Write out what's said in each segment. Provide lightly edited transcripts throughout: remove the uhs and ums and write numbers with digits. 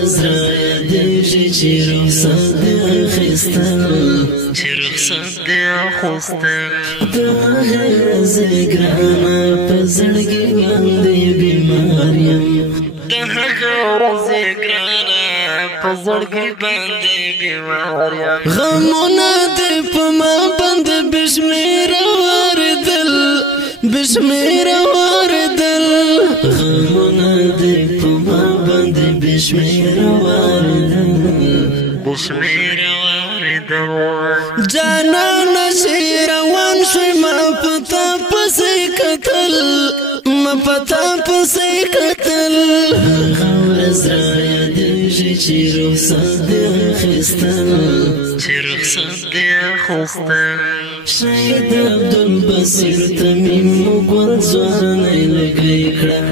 ورځ را یادېږي چې رخصت دې اخیستل د هغې ورځې ګرانه په زړګي باندې بیمار یم غمونه دې په ما باندې بشمیره واردل غمونه دې په ما باندې بشمیره واردل جانانه چې روان شوی ما پتا پسې کتل هغه ورځ را یادېږي چې رخصت دې اخیستل شهید عبدالبصیر ته مې ګل ځوانۍ لګۍ کړه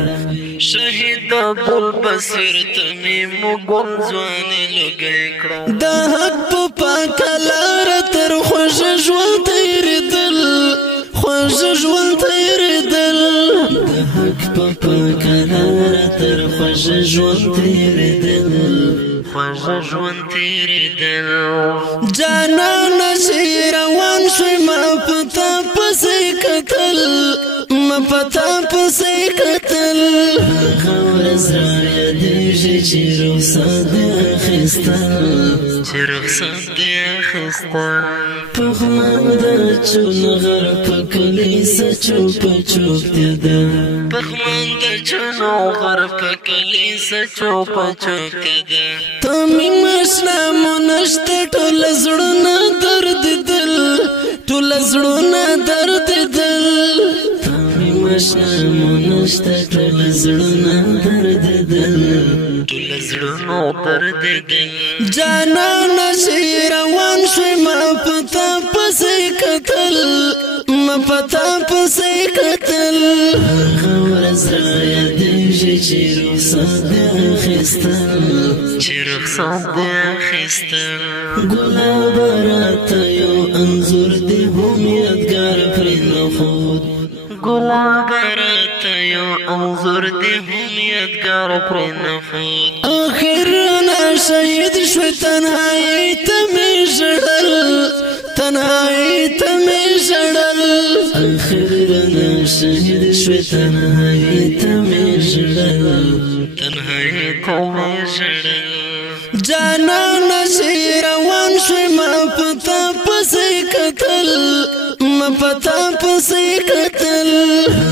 د حق په پاکه لاره تر خوږه ژوند تېرېدل د حق په پاکه لاره تر خوږه ژوند تېرېدل جانانه چې روان شوی ما پتا پسې کتل هغه ورځ را یادېږي چې رخصت دې اخیستل پخمان د چونغر په کلیسه چوپه چوپتیا ده ته مې مشنه مو نشته ټوله زړونه درد دل جانانه چې روان شوی ما پتا پسې کتل هغه ورځ را یادېږي چې رخصت دې اخیستل ګلابه راته یو انځور دې هم یادګار پرې نښود آخر نه شهید شوی تنهایی ته مې ژړل جانانه چې روان شوی ما پتا پسې کتل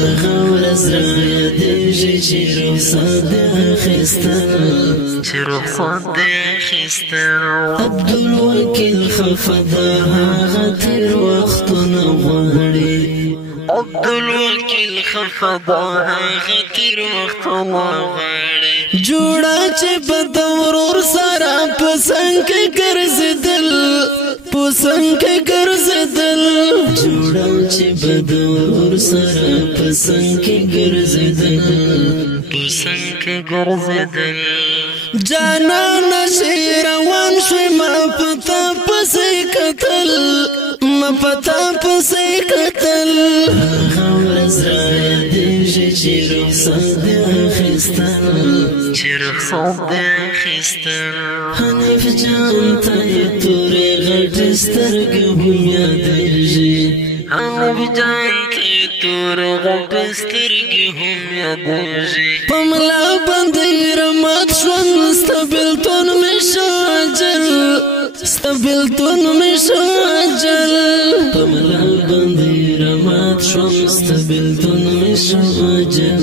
هغه ورځ را یادېږي چې رخصت دې اخیستل عبدالوکیل خفه ده هغه تېر وختونه غواړي جوړه چې به د ورور سره په څنګ کې ګرځېدل جانانه چې روان شوی ما پتا پسې کتل هغه ورځ را یادېږي چې رخصت دې اخیستل حنیف جان ته یې تورې غټې سترګې هم یادېږي په ملا باندې رمات شوم ستا بېلتون مې شو اجل په ملا باندې رمات شوم ستا بېلتون مې شو اجل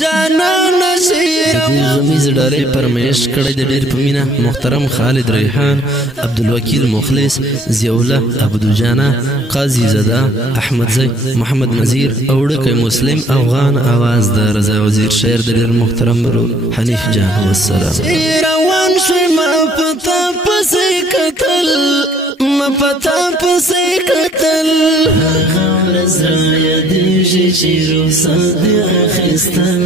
جانانه چې غمیز ډالۍ پرمیش کړی د ډېر په مینه محترم خالد ریحان عبدالوکیل مخلص ضیاءالله عبدوجانه قاضي زده احمدزی محمد نذیر اوړکی مسلم افغان آواز د رضا وزیر شعر د ډېر محترم حنیف جان والسلام روان شوی ما پتا پسې کتل هغه ورځ را یادېږي چې رخصت دې اخیستل